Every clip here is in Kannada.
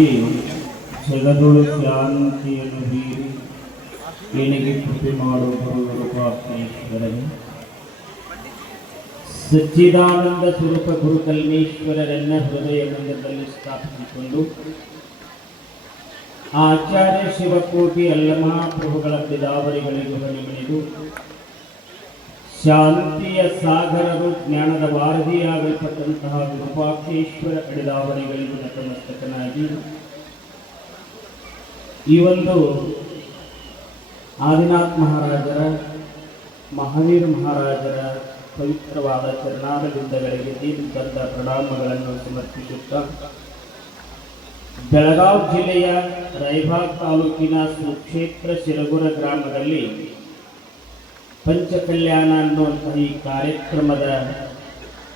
ಹರಿಸಿ ಜಗದೊಳು ಶಾಂತಿಯನ್ನು ಬೀರಿ ಏನಿಗೆ ಕೃಪೆ ಮಾಡುವರುಪಾತ್ಮೇಶ್ವರನು ಸಚ್ಚಿದಾನಂದ ಸ್ವರೂಪ ಗುರುಕಲ್ಮೇಶ್ವರರನ್ನ ಹೃದಯ ಮಂದಿರದಲ್ಲಿ ಸ್ಥಾಪಿಸಿಕೊಂಡು ಆಚಾರ್ಯ ಶಿವಕೋಟಿ ಅಲ್ಲಮಹಾಪ್ರಭುಗಳ ಪಿದಾವರಿಗಳಿಗೂ ಮಣಿಮಣಿದು ಶಾಂತಿಯ ಸಾಗರರು ಜ್ಞಾನದ ವಾರಧಿಯಾಗಲ್ಪಟ್ಟಂತಹ ವಿರೂಪಾಕ್ಷೇಶ್ವರ ಅಡಿದಾವರಿಗಳಿಗೂ ನತಮಸ್ತಕನಾಗಿ ಈ ಒಂದು ಆದಿನಾಥ್ ಮಹಾರಾಜರ ಮಹಾವೀರ ಮಹಾರಾಜರ ಪವಿತ್ರವಾದ ಚರಣಾರವಿಂದಗಳಿಗೆ ದೀರ್ಘ ಪ್ರಣಾಮಗಳನ್ನು ಸಮರ್ಪಿಸುತ್ತಾ ಬೆಳಗಾವಿ ಜಿಲ್ಲೆಯ ರಾಯಬಾಗ್ ತಾಲೂಕಿನ ಸುಕ್ಷೇತ್ರ ಶಿರಗುರ ಗ್ರಾಮದಲ್ಲಿ ಪಂಚಕಲ್ಯಾಣ ಅನ್ನುವಂತಹ ಈ ಕಾರ್ಯಕ್ರಮದ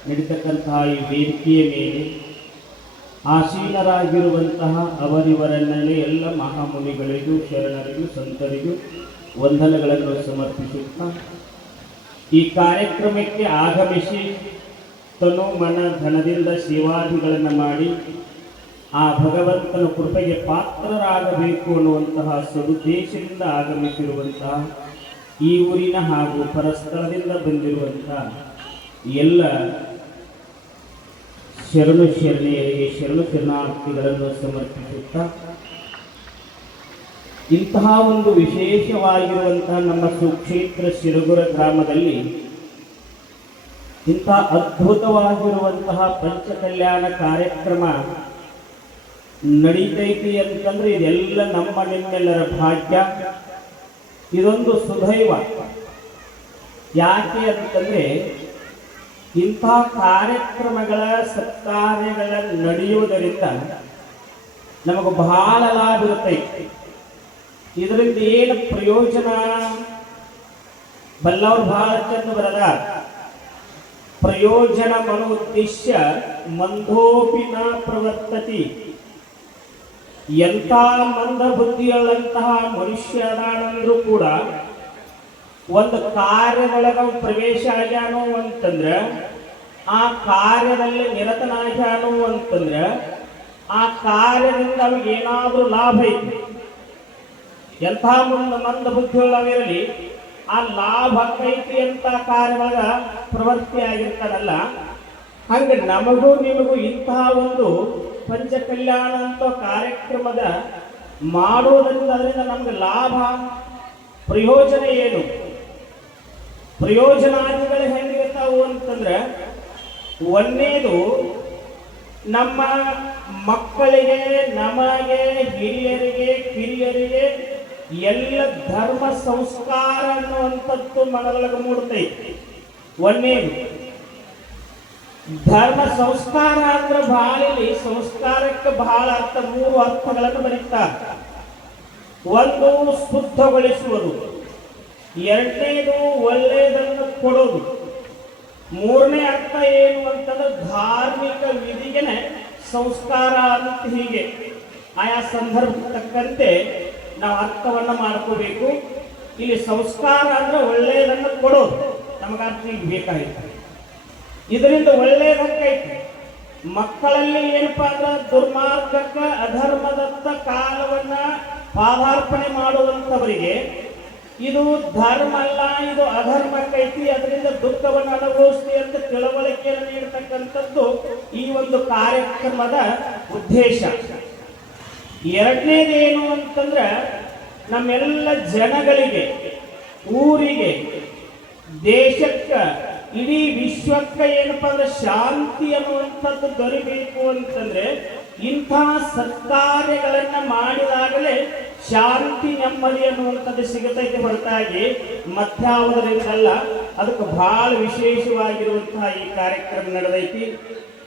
ನಡೀತಕ್ಕಂತಹ ಈ ವೇದಿಕೆಯ ಮೇಲೆ ಆಸೀನರಾಗಿರುವಂತಹ ಅವರಿವರನ್ನಲ್ಲಿ ಎಲ್ಲ ಮಹಾಮುನಿಗಳಿಗೂ ಶರಣರಿಗೂ ಸಂತರಿಗೂ ವಂದನೆಗಳನ್ನು ಸಮರ್ಪಿಸುತ್ತಾ ಈ ಕಾರ್ಯಕ್ರಮಕ್ಕೆ ಆಗಮಿಸಿ ತನು ಮನ ಧನದಿಂದ ಸೇವಾದಿಗಳನ್ನು ಮಾಡಿ ಆ ಭಗವಂತನ ಕೃಪೆಗೆ ಪಾತ್ರರಾಗಬೇಕು ಅನ್ನುವಂತಹ ಸದುದ್ದೇಶದಿಂದ ಆಗಮಿಸಿರುವಂತಹ ಈ ಊರಿನ ಹಾಗೂ ಪರಸ್ಥಳದಿಂದ ಬಂದಿರುವಂತಹ ಎಲ್ಲ ಶರಣು ಶರಣೆಯರಿಗೆ ಶರಣು ಶರಣಾರ್ಥಿಗಳನ್ನು ಸಮರ್ಪಿಸುತ್ತಾ ಇಂತಹ ಒಂದು ವಿಶೇಷವಾಗಿರುವಂತಹ ನಮ್ಮ ಸುಕ್ಷೇತ್ರ ಶಿರಗುರ ಗ್ರಾಮದಲ್ಲಿ ಇಂತಹ ಅದ್ಭುತವಾಗಿರುವಂತಹ ಪಂಚಕಲ್ಯಾಣ ಕಾರ್ಯಕ್ರಮ ನಡೀತೈತಿ ಅಂತಂದ್ರೆ ಇದೆಲ್ಲ ನಮ್ಮ ನಿಮ್ಮೆಲ್ಲರ ಭಾಗ್ಯ. ಇದೊಂದು ಸುದೈವ. ಯಾಕೆ ಅಂತಂದ್ರೆ ಇಂಥ ಕಾರ್ಯಕ್ರಮಗಳ ಸತ್ಕಾರ್ಯಗಳ ನಡೆಯುವುದರಿಂದ ನಮಗೆ ಬಹಳ ಲಾಭ ಇರುತ್ತೈತಿ. ಇದರಿಂದ ಏನು ಪ್ರಯೋಜನ ಬಲ್ಲವ್ರು ಬಹಳ ಚಂದ ಬರದ ಪ್ರಯೋಜನ ಮನೋದ್ದೇಶ ಮಂದೋಪಿನ ಪ್ರವರ್ತತಿ. ಎಂಥ ಮಂದ ಬುದ್ಧಿಯುಳ್ಳಂತಹ ಮನುಷ್ಯ ಅದಾನಂದ್ರೂ ಕೂಡ ಒಂದು ಕಾರ್ಯದೊಳಗ ಪ್ರವೇಶ ಆಗ್ಯಾನು ಅಂತಂದ್ರೆ ಆ ಕಾರ್ಯದಲ್ಲಿ ನಿರತನಾಗ್ಯಾನು ಅಂತಂದ್ರೆ ಆ ಕಾರ್ಯದಿಂದ ಅವ್ರಿಗೆ ಏನಾದ್ರೂ ಲಾಭ ಐತಿ. ಎಂಥ ಮಂದ ಬುದ್ಧಿಯುಳ್ಳವಿರಲಿ ಆ ಲಾಭ ಐತಿ ಅಂತ ಕಾರ್ಯವಾಗ ಪ್ರವೃತ್ತಿ ಆಗಿರ್ತಾನಲ್ಲ, ಹಂಗೆ ನಮಗೂ ನಿಮಗೂ ಇಂತಹ ಒಂದು ಪಂಚಕಲ್ಯಾಣ ಅಂತ ಕಾರ್ಯಕ್ರಮದ ಮಾಡೋದರಿಂದ ಅದರಿಂದ ನಮ್ಗೆ ಲಾಭ ಪ್ರಯೋಜನ ಏನು, ಪ್ರಯೋಜನಾದಿಗಳು ಹೆಂಗಿರ್ತಾವು ಅಂತಂದ್ರೆ ಒಂದೇದು ನಮ್ಮ ಮಕ್ಕಳಿಗೆ, ನಮಗೆ, ಹಿರಿಯರಿಗೆ, ಕಿರಿಯರಿಗೆ ಎಲ್ಲ ಧರ್ಮ ಸಂಸ್ಕಾರ ಅನ್ನುವಂಥದ್ದು ಮನದೊಳಗೆ ಮೂಡ್ತೈತಿ. ಒಂದೇದು ಧರ್ಮ ಸಂಸ್ಕಾರ ಅಂದ್ರೆ ಬಾಳಿಲಿ ಸಂಸ್ಕಾರಕ್ಕೆ ಬಹಳ ಅರ್ಥ, ಮೂರು ಅರ್ಥಗಳನ್ನು ಬರೀತಾರೆ. ಒಂದು ಶುದ್ಧಗೊಳಿಸುವುದು, ಎರಡನೇದು ಒಳ್ಳೆಯದನ್ನು ಕೊಡೋದು, ಮೂರನೇ ಅರ್ಥ ಏನು ಅಂತಂದ್ರೆ ಧಾರ್ಮಿಕ ವಿಧಿಗೆನೆ ಸಂಸ್ಕಾರ ಅಂತ. ಹೀಗೆ ಆಯಾ ಸಂದರ್ಭ ತಕ್ಕಂತೆ ನಾವು ಅರ್ಥವನ್ನ ಮಾಡ್ಕೋಬೇಕು. ಇಲ್ಲಿ ಸಂಸ್ಕಾರ ಅಂದ್ರೆ ಒಳ್ಳೆಯದನ್ನು ಕೊಡೋದು, ನಮಗರ್ಥ ಈಗ ಬೇಕಾಗಿತ್ತು. ಇದರಿಂದ ಒಳ್ಳೆಯದಕ್ಕೈತಿ. ಮಕ್ಕಳಲ್ಲಿ ಏನಪ್ಪಾ ಅಂದ್ರೆ ದುರ್ಮಾರ್ಗಕ್ಕ ಅಧರ್ಮದತ್ತ ಕಾಲವನ್ನ ಪಾದಾರ್ಪಣೆ ಮಾಡುವಂಥವರಿಗೆ ಇದು ಧರ್ಮ ಅಲ್ಲ, ಇದು ಅಧರ್ಮಕ್ಕೈತಿ, ಅದರಿಂದ ದುಃಖವನ್ನು ಅನುಭವಿಸ್ತಿ ಅಂತ ತಿಳುವಳಿಕೆಯನ್ನು ನೀಡತಕ್ಕಂಥದ್ದು ಈ ಒಂದು ಕಾರ್ಯಕ್ರಮದ ಉದ್ದೇಶ. ಎರಡನೇದೇನು ಅಂತಂದ್ರೆ ನಮ್ಮೆಲ್ಲ ಜನಗಳಿಗೆ, ಊರಿಗೆ, ದೇಶಕ್ಕೆ, ಇಡೀ ವಿಶ್ವಕ್ಕೆ ಏನಪ್ಪಾ ಅಂದ್ರೆ ಶಾಂತಿ ಅನ್ನುವಂಥದ್ದು ದೊರೆಯಬೇಕು ಅಂತಂದ್ರೆ ಇಂಥ ಸತ್ಕಾರ್ಯಗಳನ್ನ ಮಾಡಿದಾಗಲೇ ಶಾಂತಿ ನೆಮ್ಮದಿ ಅನ್ನುವಂಥದ್ದು ಸಿಗತೈತೆ ಹೊರತಾಗಿ ಮತ್ಯಾವುದರಿಂದಲ್ಲ. ಅದಕ್ಕೆ ಬಹಳ ವಿಶೇಷವಾಗಿರುವಂತಹ ಈ ಕಾರ್ಯಕ್ರಮ ನಡೆದೈತಿ.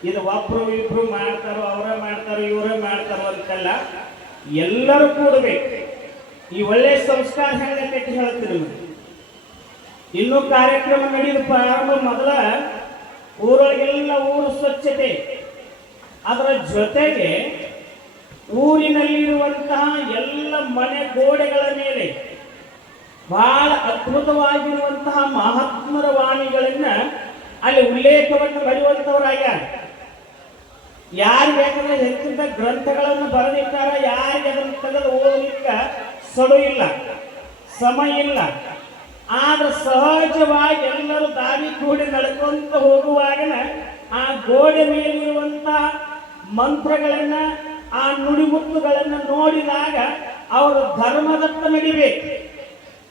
ಇದು ಒಬ್ರು ಇಬ್ರು ಮಾಡ್ತಾರೋ, ಅವರ ಮಾಡ್ತಾರೋ, ಇವರೇ ಮಾಡ್ತಾರೋ ಅಂತಲ್ಲ, ಎಲ್ಲರೂ ಕೂಡಬೇಕು. ಈ ಒಳ್ಳೆ ಸಂಸ್ಕಾರ ಹೆಂಗೈತಿ ಹೇಳ್ತೀನಿ. ಇನ್ನೂ ಕಾರ್ಯಕ್ರಮ ನಡೆಯುವ ಪ್ರಾರಂಭ ಮೊದಲ ಊರೊಳಗೆಲ್ಲ ಊರು ಸ್ವಚ್ಛತೆ, ಅದರ ಜೊತೆಗೆ ಊರಿನಲ್ಲಿರುವಂತಹ ಎಲ್ಲ ಮನೆ ಗೋಡೆಗಳ ಮೇಲೆ ಬಹಳ ಅದ್ಭುತವಾಗಿರುವಂತಹ ಮಹಾತ್ಮರ ವಾಣಿಗಳನ್ನ ಅಲ್ಲಿ ಉಲ್ಲೇಖವನ್ನು ಬರೆಯುವಂಥವರಾಗ್ಯಾರ. ಯಾರು ಬೇಕಾದ್ರೆ ಹೆಚ್ಚಿನ ಗ್ರಂಥಗಳನ್ನು ಬರೆದಿಟ್ಟಾರ, ಯಾರಿಗೆ ಅದನ್ನು ತೆಗೆದು ಓದಲಿಕ್ಕೆ ಸಡು ಇಲ್ಲ, ಸಮಯ ಇಲ್ಲ. ಆದ್ರೆ ಸಹಜವಾಗಿ ಎಲ್ಲರೂ ದಾರಿ ಕೂಡಿ ನಡ್ಕೊಂತ ಹೋಗುವಾಗನ ಆ ಗೋಡೆ ಮೇಲಿರುವಂತ ಮಂತ್ರಗಳನ್ನ, ಆ ನುಡಿಮುತ್ತುಗಳನ್ನ ನೋಡಿದಾಗ ಅವರು ಧರ್ಮದತ್ತ ನಡಿಬೇಕು.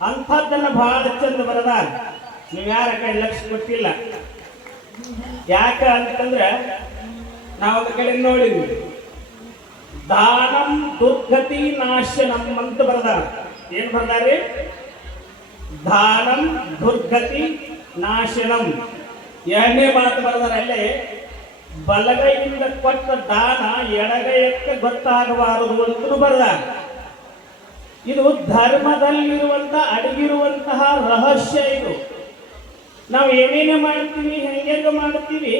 ಅಂಥದ್ದನ್ನ ಬಹಳ ಚಂದ ಬರದಾರ. ನೀವು ಯಾರ ಕಡೆ ಲಕ್ಷ ಕೊಟ್ಟಿಲ್ಲ. ಯಾಕ ಅಂತಂದ್ರೆ ನಾವೊಂದು ಕಡೆ ನೋಡಿದ್ವಿ, ದಾನಂ ದುರ್ಗತಿ ನಾಶನಂ ಅಂತ ಬರದಾರ. ಏನ್ ಬರ್ದಾರಿ? ದಾನಂ ದುರ್ಗತಿ ನಾಶನಂ. ಎರಡನೇ ಮಾತು ಬರದಾರ ಅಲ್ಲೇ, ಬಲಗೈಯಿಂದ ಕೊಟ್ಟ ದಾನ ಎಡಗೈಯಕ್ಕೆ ಗೊತ್ತಾಗಬಾರದು ಅಂತಲೂ ಬರದಾರ. ಇದು ಧರ್ಮದಲ್ಲಿರುವಂತ ಅಡಗಿರುವಂತಹ ರಹಸ್ಯ. ಇದು ನಾವು ಏನೇನೇ ಮಾಡ್ತೀವಿ, ಹೆಂಗೆಂಗ ಮಾಡ್ತೀವಿ,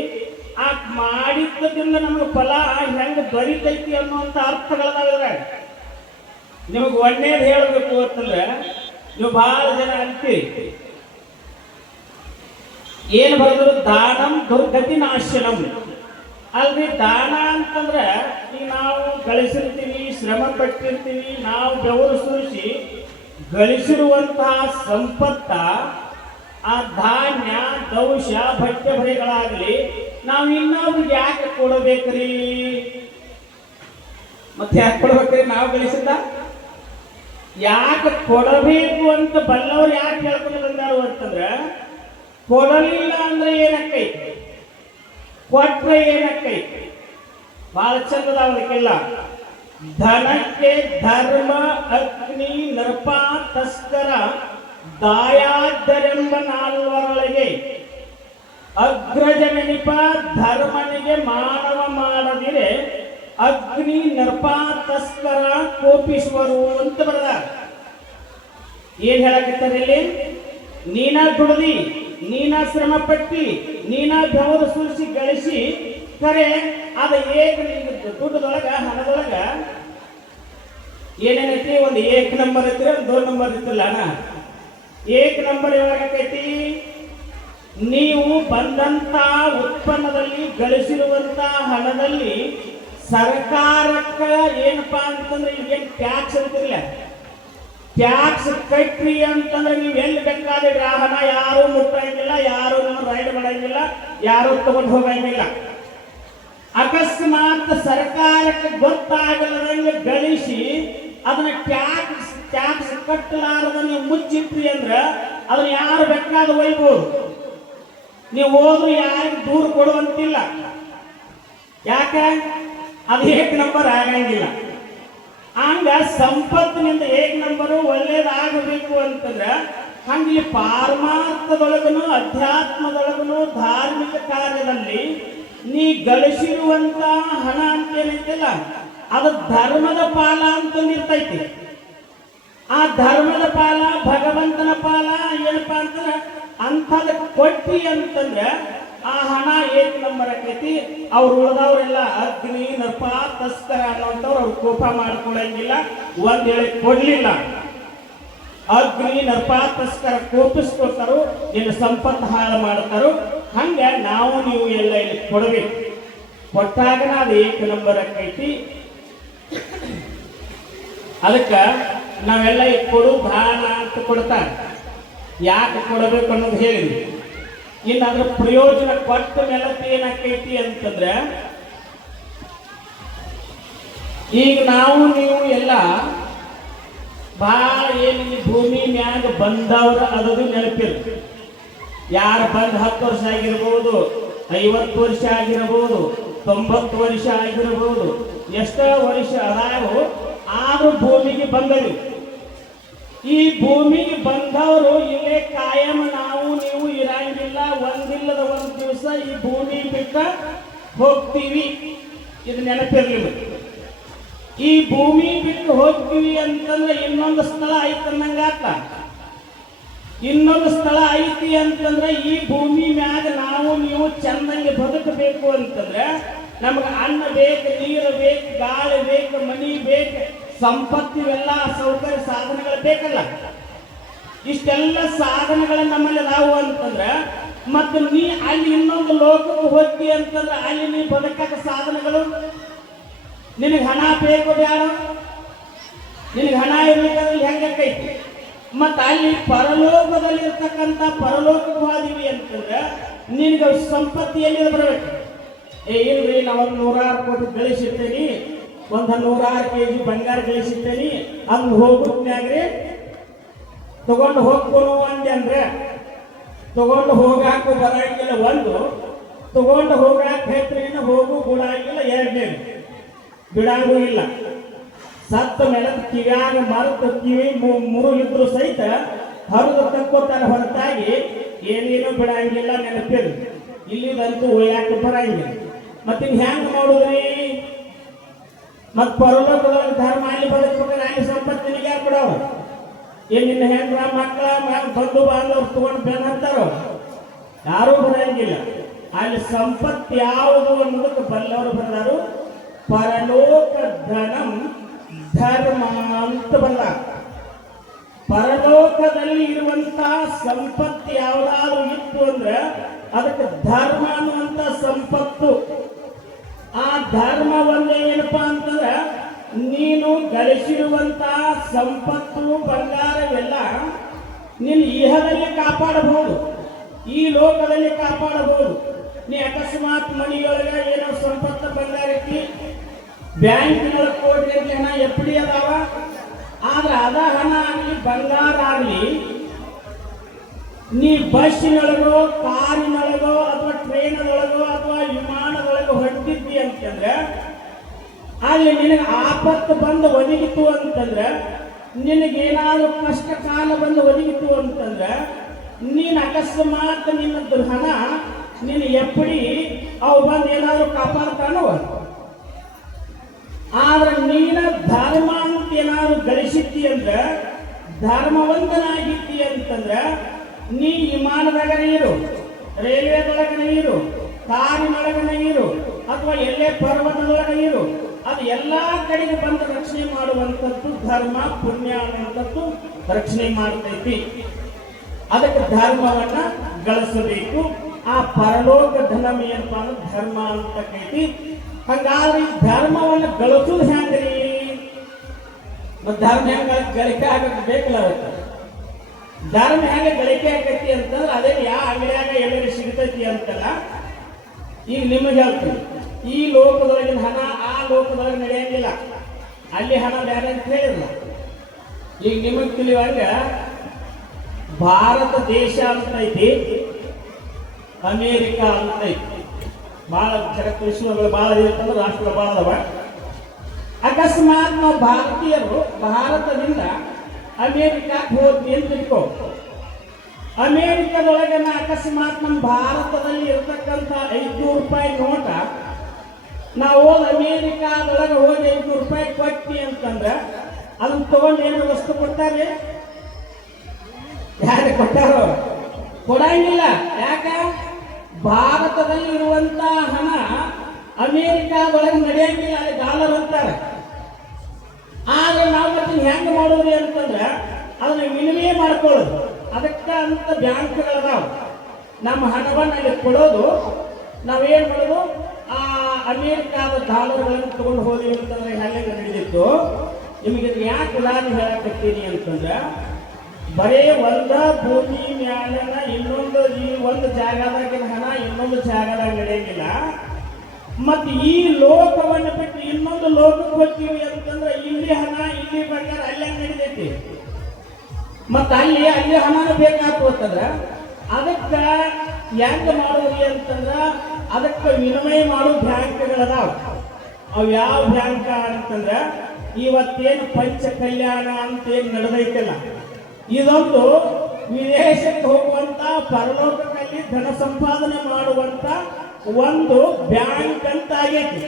ಆ ಮಾಡಿದ್ದರಿಂದ ನಮಗೆ ಫಲ ಹೆಂಗ ದೊರೀತೈತಿ ಅನ್ನುವಂಥ ಅರ್ಥಗಳದಾವೆ. ನಿಮಗೆ ಒಳ್ಳೇದು ಹೇಳಬೇಕು ಅಂತಂದ್ರೆ, ನೀವು ಬಹಳ ಜನ ಅಂತೀರಿ, ಏನು ಬರೆದ್ರು ದಾನಂ ದುರ್ಗತಿ ನಾಶನಂ. ಅಲ್ರಿ, ದಾನ ಅಂತಂದ್ರೆ ಈಗ ನಾವು ಗಳಿಸಿರ್ತೀವಿ, ಶ್ರಮ ಪಟ್ಟಿರ್ತೀವಿ, ನಾವು ಬೆವರು ಸುರಿಸಿ ಗಳಿಸಿರುವಂತಹ ಸಂಪತ್ತ, ಆ ಧಾನ್ಯ, ದೌಶ, ಬಟ್ಟೆ ಬರೆಗಳಾಗಲಿ ನಾವು ಇನ್ನೊಬ್ರಿಗೆ ಯಾಕೆ ಕೊಡಬೇಕ್ರಿ? ಮತ್ತೆ ಯಾಕೆ ಕೊಡ್ಬೇಕ್ರಿ? ನಾವು ಗಳಿಸಿದ್ದ ಯಾಕೆ ಕೊಡಬೇಕು ಅಂತ ಬಲ್ಲವ್ರು ಯಾಕೆ ಹೇಳ್ಕೊಂಡು ಬಂದಾರು ಅಂತಂದ್ರೆ, ಕೊಡಲಿಲ್ಲ ಅಂದ್ರೆ ಏನಕ್ಕೈತಿ, ಕೊಟ್ರೆ ಏನಕ್ಕೈತಿ? ಬಹಳ ಚಂದದ ಅದಕ್ಕೆಲ್ಲ. ಧನಕ್ಕೆ ಧರ್ಮ ಅಗ್ನಿ ನರಪ ತಸ್ಕರ ದಾಯಾದ್ದರೆಂಬ ನಾಲ್ವರೊಳಗೆ ಅಗ್ರಜನೆನಿಪ ಧರ್ಮನಿಗೆ ಮಾನವ ಮಾಡದಿರೆ ಅಗ್ನಿ ನರಪ ತಸ್ಕರ ಕೋಪಿಸುವರು ಅಂತ ಬರದ. ಏನ್ ಹೇಳಕತ್ತಾರೆ ಇಲ್ಲಿ? ನೀನ ದುಡ್ದಿ, ನೀನ ಶ್ರಮ ಪಟ್ಟಿ, ನೀನ ಬೆವರು ಸುರಿಸಿ ಗಳಿಸಿ, ಖರೆ ಅದ ಏಕ ದುಡ್ಡದೊಳಗ, ಹಣದೊಳಗ ಏನೇನೈತಿ? ಒಂದು ಏಕ್ ನಂಬರ್ ಐತಿ, ಒಂದು 2 ನಂಬರ್ ಇತ್ತಿಲ್ಲ ಅಣ್ಣ. ಏಕ್ ನಂಬರ್ ಯಾವಾಗೈತಿ? ನೀವು ಬಂದಂತ ಉತ್ಪನ್ನದಲ್ಲಿ ಗಳಿಸಿರುವಂತ ಹಣದಲ್ಲಿ ಸರ್ಕಾರಕ್ಕ ಏನಪ್ಪಾ ಅಂತಂದ್ರೆ ಈಗೇನು ಟ್ಯಾಕ್ಸ್ ಅಂತಿರ್ಲಿಲ್ಲ, ಟ್ಯಾಕ್ಸ್ ಕಟ್ರಿ ಅಂತಂದ್ರೆ ನೀವು ಎಲ್ಲಿ ಬೇಕಾದ್ರೆ ಆ ಹಣ ಯಾರು ಮುಟ್ಟಂಗಿಲ್ಲ, ಯಾರು ನಮ್ಮ ರೈಡ್ ಮಾಡಂಗಿಲ್ಲ, ಯಾರು ತಗೊಂಡು ಹೋಗಂಗಿಲ್ಲ. ಅಕಸ್ಮಾತ್ ಸರ್ಕಾರಕ್ಕೆ ಗೊತ್ತಾಗದಂಗೆ ಗಳಿಸಿ ಅದನ್ನ ಟ್ಯಾಕ್ಸ್ ಕಟ್ಟಲಾರದ ನೀವು ಮುಚ್ಚಿಟ್ರಿ ಅಂದ್ರೆ ಅದನ್ನ ಯಾರು ಬೇಕಾದ ಒಯ್ಬೋದು. ನೀವು ಹೋದ್ರು ಯಾರಿಗೆ ದೂರ ಕೊಡುವಂತಿಲ್ಲ. ಯಾಕೆ? ಅದು ಏಕ್ ನಂಬರ್ ಆಗಂಗಿಲ್ಲ. ಹಂಗ ಸಂಪತ್ತಿನಿಂದ ಏಕ್ ನಂಬರು ಒಳ್ಳೇದಾಗಬೇಕು ಅಂತಂದ್ರೆ ಹಂಗೆ ಪಾರಮಾರ್ಥದೊಳಗನು ಅಧ್ಯಾತ್ಮದೊಳಗನು ಧಾರ್ಮಿಕ ಕಾರ್ಯದಲ್ಲಿ ನೀ ಗಳಿಸಿರುವಂತ ಹಣ ಅಂತೇನೈತಿಲ್ಲ, ಅದು ಧರ್ಮದ ಪಾಲ ಅಂತಂದಿರ್ತೈತಿ. ಆ ಧರ್ಮದ ಪಾಲ, ಭಗವಂತನ ಪಾಲ ಏನಪ್ಪಾ ಅಂತಂದ್ರೆ ಅಂಥದ ಕೊಟ್ಟಿ ಅಂತಂದ್ರೆ ಆ ಹಣ ಏಕ್ ನಂಬರ್ ಆಕೈತಿ. ಅವ್ರು ಉಳಿದವ್ರೆಲ್ಲ ಅಗ್ನಿ ನರಪ ತಸ್ಕರ ಅನ್ನೋಂಥವ್ರು ಅವ್ರು ಕೋಪ ಮಾಡ್ಕೊಳಂಗಿಲ್ಲ. ಒಂದ್ ಹೇಳಿ ಕೊಡ್ಲಿಲ್ಲ, ಅಗ್ನಿ ನರಪ ತಸ್ಕರ ಕೋಪಿಸ್ಕೊಡ್ತಾರೋ, ನಿನ್ನ ಸಂಪತ್ತು ಹಾಳು ಮಾಡ್ತಾರೋ. ಹಂಗ ನಾವು ನೀವು ಎಲ್ಲ ಇಲ್ಲಿ ಕೊಡಬೇಕು. ಕೊಟ್ಟಾಗನ ಅದು ಏಕ ನಂಬರ್ ಆಕೈತಿ. ಅದಕ್ಕ ನಾವೆಲ್ಲ ಈ ಕೊಡು ದಾನ ಅಂತ ಕೊಡ್ತಾರೆ. ಯಾಕೆ ಕೊಡಬೇಕು ಅನ್ನೋದು ಹೇಳಿದ್ವಿ. ಇನ್ನು ಅದ್ರ ಪ್ರಯೋಜನ ಕೊಟ್ಟ ಮೇಲೆ ಏನಾಕೈತಿ ಅಂತಂದ್ರೆ, ಈಗ ನಾವು ನೀವು ಎಲ್ಲ ಭಾಳ ಏನಿಲ್ಲ ಭೂಮಿ ಮ್ಯಾಗ ಬಂದವ್ರ ಅದದು ನೆನಪಿಲ್ಲ. ಯಾರು ಬಂದು 10 ವರ್ಷ ಆಗಿರ್ಬೋದು, 50 ವರ್ಷ ಆಗಿರಬಹುದು, 90 ವರ್ಷ ಆಗಿರಬಹುದು, ಎಷ್ಟೋ ವರ್ಷ ಅದಾವು, ಆದ್ರೂ ಭೂಮಿಗೆ ಬಂದವು. ಈ ಭೂಮಿಗೆ ಬಂದವರು ಇಲ್ಲೇ ಕಾಯಂ ನಾವು ನೀವು ಇರಂಗಿಲ್ಲ. ಒಂದಿಲ್ಲದ ಒಂದು ದಿವಸ ಈ ಭೂಮಿ ಬಿಟ್ಟ ಹೋಗ್ತೀವಿ. ಇದು ನೆನಪಿರ್ಲಿಲ್ಲ. ಈ ಭೂಮಿ ಬಿಟ್ಟು ಹೋಗ್ತೀವಿ ಅಂತಂದ್ರೆ ಇನ್ನೊಂದು ಸ್ಥಳ ಐತನ್ನಂಗಾತ. ಇನ್ನೊಂದು ಸ್ಥಳ ಐತಿ ಅಂತಂದ್ರೆ ಈ ಭೂಮಿ ಮ್ಯಾಗ ನಾವು ನೀವು ಚೆನ್ನಾಗಿ ಬದುಕಬೇಕು ಅಂತಂದ್ರೆ ನಮ್ಗೆ ಅನ್ನ ಬೇಕು, ನೀರು ಬೇಕು, ಗಾಳಿ ಬೇಕು, ಮನಿ ಬೇಕು, ಸಂಪತ್ತು, ಇವೆಲ್ಲ ಸೌಕರ್ಯ ಸಾಧನಗಳು ಬೇಕಲ್ಲ. ಇಷ್ಟೆಲ್ಲ ಸಾಧನಗಳು ನಮ್ಮಲ್ಲಿ ನಾವು ಅಂತಂದ್ರೆ ಮತ್ತು ನೀ ಅಲ್ಲಿ ಇನ್ನೊಂದು ಲೋಕಕ್ಕೆ ಹೋಗ್ತಿ ಅಂತಂದ್ರೆ ಅಲ್ಲಿ ನೀ ಬದುಕಕ್ಕೆ ಸಾಧನಗಳು ನಿನಗೆ ಹಣ ಬೇಕು ಬೇಡ ನಿನಗೆ ಹಣ ಇರ್ಬೇಕಾದ್ರೆ ಹೆಂಗೈತಿ ಮತ್ತು ಅಲ್ಲಿ ಪರಲೋಕದಲ್ಲಿರ್ತಕ್ಕಂಥ ಪರಲೋಕಕ್ಕೆ ಹೋದಿವಿ ಅಂತಂದ್ರೆ ನಿನಗೆ ಸಂಪತ್ತಿ ಎಲ್ಲಿ ಬರಬೇಕು ಇಲ್ರಿ ನಾವು 100 ಕೋಟಿ ಗಳಿಸಿರ್ತೇನೆ 100 kg ಬಂಗಾರ ಗಳಿಸಿರ್ತೇನೆ ಅಲ್ಲಿ ಹೋಗುತ್ನ್ಯಾಗ್ರಿ ತಗೊಂಡು ಹೋಗ್ಕೊನು ಅಂದೆ ಅಂದ್ರೆ ತಗೊಂಡು ಹೋಗಾಕು ಬರಂಗಿಲ್ಲ ಒಂದು ತಗೊಂಡು ಹೋಗಾಕ ಹೇಳ್ತೀನಿ ಹೋಗು ಬಿಡಂಗಿಲ್ಲ ಎರಡನೇದು ಬಿಡಂಗೂ ಇಲ್ಲ ಸತ್ತ ಮೇಲೆ ಕಿವ್ಯಾಗ ಮರೆತು ಕಿವಿ ಮುರುಗಿದ್ರು ಸಹಿತ ಹರಿದು ತಕ್ಕೋತಾನೆ ಹೊರತಾಗಿ ಏನೇನು ಬಿಡಂಗಿಲ್ಲ ನೆನಪಿರು ಇಲ್ಲಿದಂತೂ ಒಯ್ಯಾಕ ಬರಂಗಿಲ್ಲ ಮತ್ತಿನ್ ಹೆಂಗ್ ಮಾಡುದ್ರಿ ಮತ್ ಪರಲೋಕದೊಳಗೆ ಧರ್ಮ ಅಲ್ಲಿ ಬದುಕ್ಬೇಕಾದ್ರೆ ಅಲ್ಲಿ ಸಂಪತ್ತು ನಿನಗೆ ಯಾರು ಬಿಡವ ಏನ್ ನಿನ್ನ ಹೆಂಡ್ರ ಮಕ್ಕಳ ಬಂಧು ಬಾಂಧವರು ತಗೊಂಡು ಬೆನ್ ಹತ್ತಾರೋ ಯಾರೂ ಬರಂಗಿಲ್ಲ ಅಲ್ಲಿ ಸಂಪತ್ತು ಯಾವುದು ಅನ್ನೋದಕ್ಕೆ ಬಲ್ಲವರು ಬಂದರು ಪರಲೋಕ ಧನಂ ಧರ್ಮ ಅಂತ ಬಲ್ಲ ಪರಲೋಕದಲ್ಲಿ ಇರುವಂತಹ ಸಂಪತ್ತು ಯಾವ್ದಾದ್ರು ಇತ್ತು ಅಂದ್ರೆ ಅದಕ್ಕೆ ಧರ್ಮ ಅನ್ನುವಂತ ಸಂಪತ್ತು ಆ ಧರ್ಮ ಒಂದೇ ಏನಪ್ಪಾ ಅಂತಂದ್ರೆ ನೀನು ಗಳಿಸಿರುವಂತಹ ಸಂಪತ್ತು ಬಂಗಾರವೆಲ್ಲ ನೀನು ಇಹದಲ್ಲಿ ಕಾಪಾಡಬಹುದು ಈ ಲೋಕದಲ್ಲಿ ಕಾಪಾಡಬಹುದು ನೀ ಅಕಸ್ಮಾತ್ ಮನೆಯೊಳಗೆ ಏನೋ ಸಂಪತ್ತು ಬಂಗಾರ ಐತಿ ಬ್ಯಾಂಕಿನೊಳಗೆ ಕೋಟಿ ಹಣ ಎಫ್ಡಿ ಅದಾವ ಆದ್ರೆ ಅದ ಹಣ ಆಗಲಿ ಬಂಗಾರ ಆಗಲಿ ನೀ ಬಸ್ಸಿನೊಳಗೋ ಕಾರಿನೊಳಗೋ ಅಥವಾ ಟ್ರೈನದೊಳಗೋ ಅಥವಾ ವಿಮಾನದೊಳಗೋ ಹೊರಟಿದ್ದಿ ಅಂತಂದ್ರೆ ಅಲ್ಲಿ ನಿನಗೆ ಆಪತ್ತು ಬಂದು ಒದಗಿತು ಅಂತಂದ್ರೆ ನಿನಗೇನಾದ್ರೂ ಕಷ್ಟ ಕಾಲ ಬಂದು ಒದಗಿತು ಅಂತಂದ್ರೆ ನೀನು ಅಕಸ್ಮಾತ್ ನಿನ್ನದ್ದು ಹಣ ನೀನು ಎಪ್ಪಡಿ ಅವು ಬಂದು ಏನಾದ್ರು ಕಾಪಾಡ್ತಾನವ ಆದ್ರೆ ನೀನ ಧರ್ಮ ಅಂತ ಏನಾದ್ರು ಗಳಿಸಿದ್ದಿ ಅಂದ್ರೆ ಧರ್ಮವಂತನಾಗಿದ್ದಿ ಅಂತಂದ್ರೆ ನೀ ವಿಮಾನದಾಗನೇ ಇರು ರೈಲ್ವೆದೊಳಗನೇ ಇರು ಕಾರಿನೊಳಗನೇ ಇರು ಅಥವಾ ಎಲ್ಲೇ ಪರ್ವತದೊಳಗೆ ಇರು ಅದು ಎಲ್ಲಾ ಕಡೆಗೆ ಬಂದು ರಕ್ಷಣೆ ಮಾಡುವಂಥದ್ದು ಧರ್ಮ ಪುಣ್ಯ ಅನ್ನುವಂಥದ್ದು ರಕ್ಷಣೆ ಮಾಡ್ತೈತಿ ಅದಕ್ಕೆ ಧರ್ಮವನ್ನ ಗಳಿಸಬೇಕು ಆ ಪರಲೋಕ ಧನಂ ಏನಪ್ಪಾ ಅಂದ್ರೆ ಧರ್ಮ ಅಂತ ಕೈತಿ ಹಂಗಾದ್ರೆ ಧರ್ಮವನ್ನು ಗಳಿಸೋದು ಹೆಂಗ್ರಿ ಮತ್ತು ಧರ್ಮ ಹೆಂಗ ಗಳಿಕೆ ಆಗಕ್ಕೆ ಬೇಕಲ್ಲ ಅವತ್ತು ಧರ್ಮ ಹೆಂಗೆ ಗಳಿಕೆ ಆಗೈತಿ ಅಂತಂದ್ರೆ ಅದೇ ಯಾವ ಅಂಗಡಿಯಾಗ ಎಲ್ಲರೂ ಸಿಗ್ತೈತಿ ಅಂತಲ್ಲ ಈಗ ನಿಮಗೆ ಹೇಳ್ತೀನಿ ಈ ಲೋಕದೊಳಗಿನ ಹಣ ಆ ಲೋಕದೊಳಗೆ ನಡೆಯಂಗಿಲ್ಲ ಅಲ್ಲಿ ಹಣ ಬೇರೆ ಅಂತ ಹೇಳಿಲ್ಲ ಈಗ ನಿಮಗೆ ತಿಳಿಯುವಾಗ ಭಾರತ ದೇಶ ಅಂತ ಐತಿ ಅಮೇರಿಕಾ ಅಂತ ಐತಿ ಭಾಳ ಜಗತ್ತು ವಿಶ್ವಗಳು ಭಾಳ ಇರ್ತಂದ್ರೆ ರಾಷ್ಟ್ರಗಳು ಭಾಳ ಅದಾವ ಅಕಸ್ಮಾತ್ ನಾವು ಭಾರತೀಯರು ಭಾರತದಿಂದ ಅಮೇರಿಕಾಕ್ಕೆ ಹೋದ್ವಿ ಅಂತ ತಿಳ್ಕೊ ಅಮೇರಿಕದೊಳಗನ ಅಕಸ್ಮಾತ್ ನಮ್ಮ ಭಾರತದಲ್ಲಿ ಇರ್ತಕ್ಕಂಥ 500 ರೂಪಾಯಿ ನೋಟ ನಾವು ಹೋದ ಅಮೇರಿಕಾದೊಳಗೆ ಹೋಗಿ 500 ರೂಪಾಯಿ ಕೊಟ್ಟಿ ಅಂತಂದ್ರೆ ಅದನ್ನ ತಗೊಂಡು ಏನು ವಸ್ತು ಕೊಡ್ತಾರೆ ಯಾರು ಕೊಟ್ಟಾರೋ ಕೊಡಂಗಿಲ್ಲ ಯಾಕ ಭಾರತದಲ್ಲಿ ಇರುವಂತ ಹಣ ಅಮೇರಿಕಾದೊಳಗೆ ನಡೆಯಂಗಿಲ್ಲ ಅಲ್ಲಿ ಡಾಲರ್ ಅಂತಾರೆ ಆದ್ರೆ ನಾವು ಮತ್ತೆ ಹೆಂಗ್ ಮಾಡೋದು ಅಂತಂದ್ರೆ ಅದನ್ನ ವಿನಿಮಯ ಮಾಡ್ಕೊಳ್ಳೋದು ಅದಕ್ಕೆ ಅಂತ ಬ್ಯಾಂಕ್ಗಳದಾವ ನಮ್ಮ ಹಣವನ್ನು ಅಲ್ಲಿ ಕೊಡೋದು ನಾವೇನ್ ಮಾಡೋದು ಆ ಅಮೇರಿಕಾದ ಡಾಲರ್ಗಳನ್ನು ತಗೊಂಡು ಹೋದ್ವಿ ಅಂತಂದ್ರೆ ಹೆಂಗೆ ನಡೆದಿತ್ತು ನಿಮಗೆ ಯಾಕೆ ಉದಾಹರಣೆ ಹೇಳಕತ್ತೀನಿ ಅಂತಂದ್ರೆ ಬರೇ ಒಂದ ಭೂಮಿ ಮ್ಯಾಲಿನ ಇನ್ನೊಂದು ಈ ಒಂದು ಜಾಗದಾಗಿನ ಹಣ ಇನ್ನೊಂದು ಜಾಗದಾಗ ನಡೆಯಂಗಿಲ್ಲ ಮತ್ತೆ ಈ ಲೋಕವನ್ನು ಬಿಟ್ಟು ಇನ್ನೊಂದು ಲೋಕಕ್ಕೆ ಹೋಗ್ತೀವಿ ಅಂತಂದ್ರೆ ಇಲ್ಲಿ ಹಣ ಇಲ್ಲಿ ಬಂಗಾರ ಅಲ್ಲೇ ನಡೀತೈತಿ ಮತ್ತ ಅಲ್ಲಿ ಹಣನ ಬೇಕಾಗ್ತಂದ್ರ ಅದಕ್ಕ ಹೆಂಗ ಮಾಡೋದ್ರಿ ಅಂತಂದ್ರ ಅದಕ್ಕೆ ವಿನಿಮಯ ಮಾಡೋ ಬ್ಯಾಂಕ್ಗಳದಾವ ಅವು ಯಾವ ಬ್ಯಾಂಕ್ ಅಂತಂದ್ರ ಇವತ್ತೇನು ಪಂಚ ಕಲ್ಯಾಣ ಅಂತ ಏನ್ ನಡೆದೈತಲ್ಲ ಇದೊಂದು ವಿದೇಶಕ್ಕೆ ಹೋಗುವಂತ ಪರಲೋಕದಲ್ಲಿ ಧನ ಸಂಪಾದನೆ ಮಾಡುವಂತ ಒಂದು ಬ್ಯಾಂಕ್ ಅಂತ ಆಗೈತಿ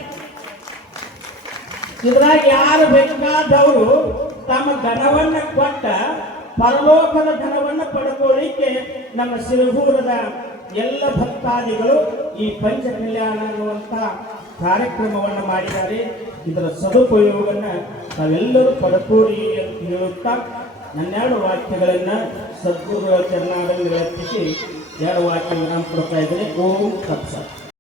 ಇದ್ರಾಗ ಯಾರು ಬೇಕಾದವರು ತಮ್ಮ ಧನವನ್ನ ಕೊಟ್ಟ ಪರಲೋಕದ ಧನವನ್ನು ಪಡ್ಕೊಳ್ಳಿಕ್ಕೆ ನಮ್ಮ ಸಿರುಗೂರದ ಎಲ್ಲ ಭಕ್ತಾದಿಗಳು ಈ ಪಂಚ ಕಲ್ಯಾಣ ಅನ್ನುವಂತ ಕಾರ್ಯಕ್ರಮವನ್ನು ಮಾಡಿದ್ದಾರೆ ಇದರ ಸದುಪಯೋಗವನ್ನ ನಾವೆಲ್ಲರೂ ಪಡ್ಕೋರಿ ಅಂತ ಹೇಳುತ್ತಾ ನನ್ನೆರಡು ವಾಕ್ಯಗಳನ್ನ ಸದ್ಗುರುಗಳ ಚರಣಾದಲ್ಲಿ ಅರ್ಪಿಸಿ ಎರಡು ವಾಕ್ಯ ವಿರಾಮ ಕೊಡ್ತಾ ಇದ್ದೀನಿ. ಓಂ ತತ್ಸತ್.